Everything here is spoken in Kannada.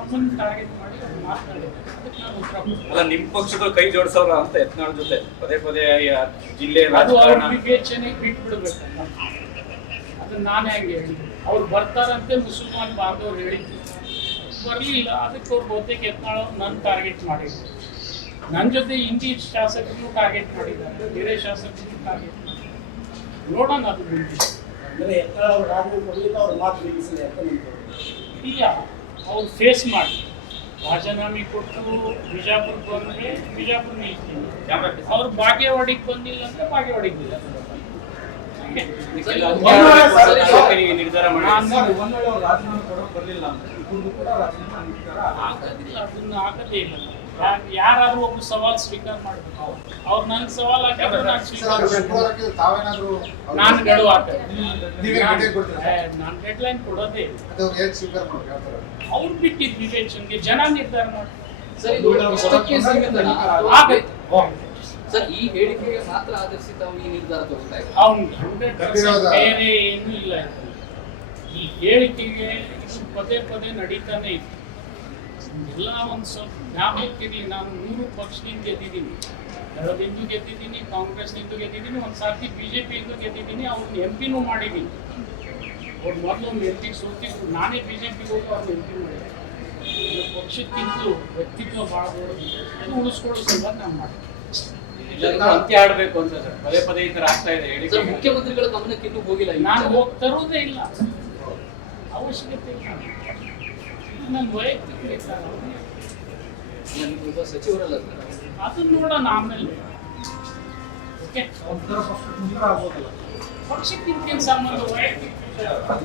ನಮ್ಮನ್ನು ಟಾರ್ಗೆಟ್ ಮಾಡಿ ಮಾತನಾಡಿದ್ದಾರೆ. ಅದಕ್ಕೆ ನಾನು ಉತ್ತರ ಕೊಡ್ತೀನಿ. ಅಲ್ಲ, ನಿಮ್ಮ ಪಕ್ಷಗಳು ಕೈ ಜೋಡಿಸೋರ ಅಂತ ಯತ್ನಾಳ್ ಜೊತೆ ಪದೇ ಪದೇ ಜಿಲ್ಲೆ ಅದು ಅವ್ರ ರಾಜಕಾರಣ ವಿವೇಚನೆಗೆ ಬಿಟ್ಬಿಡ್ಬೇಕಲ್ಲ. ಅದನ್ನ ನಾನೇ ಹಂಗೆ ಹೇಳಿದ್ದೆ. ಅವ್ರು ಬರ್ತಾರಂತೆ ಮುಸಲ್ಮಾನ್ ಬಾಂಧವ್ರು ಹೇಳಿದ್ರು, ಬರಲಿಲ್ಲ. ಅದಕ್ಕೆ ಅವ್ರು ಬಹುತೇಕ ಯತ್ನಾಳ್ ನನ್ನ ಟಾರ್ಗೆಟ್ ಮಾಡಿದ್ರು. ನನ್ನ ಜೊತೆ ಹಿಂದಿ ಶಾಸಕರನ್ನು ಟಾರ್ಗೆಟ್ ಮಾಡಿದ್ದಾರೆ, ಬೇರೆ ಶಾಸಕರನ್ನು ಟಾರ್ಗೆಟ್ ಮಾಡಿದ್ದಾರೆ. ನೋಡೋಣ ಅದು ಮುಂದೆ. ಇಲ್ಲ, ಅವ್ರು ಫೇಸ್ ಮಾಡಿ ರಾಜೀನಾಮೆ ಕೊಟ್ಟು ಬಿಜಾಪುರಕ್ಕೆ ಬಂದರೆ ಬಿಜಾಪುರ ನಿಲ್ತೀನಿ. ಅವ್ರು ಬಾಗೇವಾಡಿಗೆ ಬಂದಿಲ್ಲ ಅಂದ್ರೆ ಬಾಗೇವಾಡಿಗೆ ಇಲ್ಲ. ನಿರ್ಧಾರ ಮಾಡಿ ಅದನ್ನ ಆಗದೇ ಇಲ್ಲ. ಯಾರಾದ್ರೂ ಒಬ್ರು ಸವಾಲ್ ಸ್ವೀಕಾರ ಮಾಡಬೇಕು. ಅವ್ರು ನನ್ಗೆ ಸವಾಲ್ ಹಾಕಿದ್ರೆ ನಾನು ಸ್ವೀಕಾರ ನಾನು ಗಡುವು ಹಾಕ್ತೇನೆ. ನಾನು ಡೆಡ್ಲೈನ್ ಕೊಡೋದೇ ಇಲ್ಲ. ಅವ್ರು ಬಿಟ್ಟಿದ್ ವಿವೇಚನೆಗೆ ಜನ ನಿರ್ಧಾರ ಮಾಡ್ತಾರೆ. ಸರ್, ಈ ಹೇಳಿಕೆಗೆ ಮಾತ್ರ ಆಧರಿಸಿ ತಾವು ಈ ನಿರ್ಧಾರ ತಗೊಳ್ತಾ ಇದ್ದಾರೆ? ಅವ್ನು 100% ಬೇರೆ ಏನೂ ಇಲ್ಲ. ಈ ಹೇಳಿಕೆಗೆ ಇದು ಪದೇ ಪದೇ ನಡೀತಾನೆ ಇತ್ತು. ಎಲ್ಲ ಒಂದು ಸ್ವಲ್ಪ ಜ್ಞಾಪಕಕ್ಕಿರಲಿ, ನಾನು 3 ಪಕ್ಷದಿಂದ ಗೆದ್ದಿದ್ದೀನಿ. ದಳದಿಂದ ಗೆದ್ದಿದ್ದೀನಿ, ಕಾಂಗ್ರೆಸ್ನಿಂದ ಗೆದ್ದಿದ್ದೀನಿ, ಒಂದು ಸಾರ್ತಿ ಬಿಜೆಪಿಯಿಂದ ಗೆದ್ದಿದ್ದೀನಿ. ಅವ್ರನ್ನ MP ನೂ ಮಾಡಿದ್ದೀನಿ. ಅವ್ರು ಮೊದಲೊಂದು MP ಸೋತಿದ್ರು, ನಾನೇ ಬಿಜೆಪಿಗೆ ಹೋಗಿ ಅವ್ರನ್ನ MP ಮಾಡಿದ್ದೆ. ಪಕ್ಷಕ್ಕಿಂತಲೂ ವ್ಯಕ್ತಿತ್ವ ಭಾಳ ದೊಡ್ಡದು. ಅದು ಉಳಿಸ್ಕೊಳ್ಳೋ ಸಲುವಾಗಿ ನಾನು ಮಾಡಿದೆ. ಅಂತ್ಯ ಆಡಬೇಕು ಅಂತ ಸರ್ ಪದೇ ಪದೇ ಈ ತರ ಆಗ್ತಾ ಇದೆ ಹೇಳಿಕೆ. ಮುಖ್ಯಮಂತ್ರಿಗಳ ಗಮನಕ್ಕೆ ಇನ್ನೂ ಹೋಗಿಲ್ಲ. ನಾನು ಹೋಗಿ ತರುವುದೇ ಇಲ್ಲ, ಅವಶ್ಯಕತೆ ಇಲ್ಲ. ನನ್ನ ವೈಯಕ್ತಿಕ ನಿರ್ಧಾರ. ಸಚಿವರಲ್ಲ ಅದನ್ನ ನೋಡೋಣ ಆಮೇಲೆ. ಓಕೆ, ಪಕ್ಷಕ್ಕಿಂತ ಸಂಬಂಧ ವೈಯಕ್ತಿಕ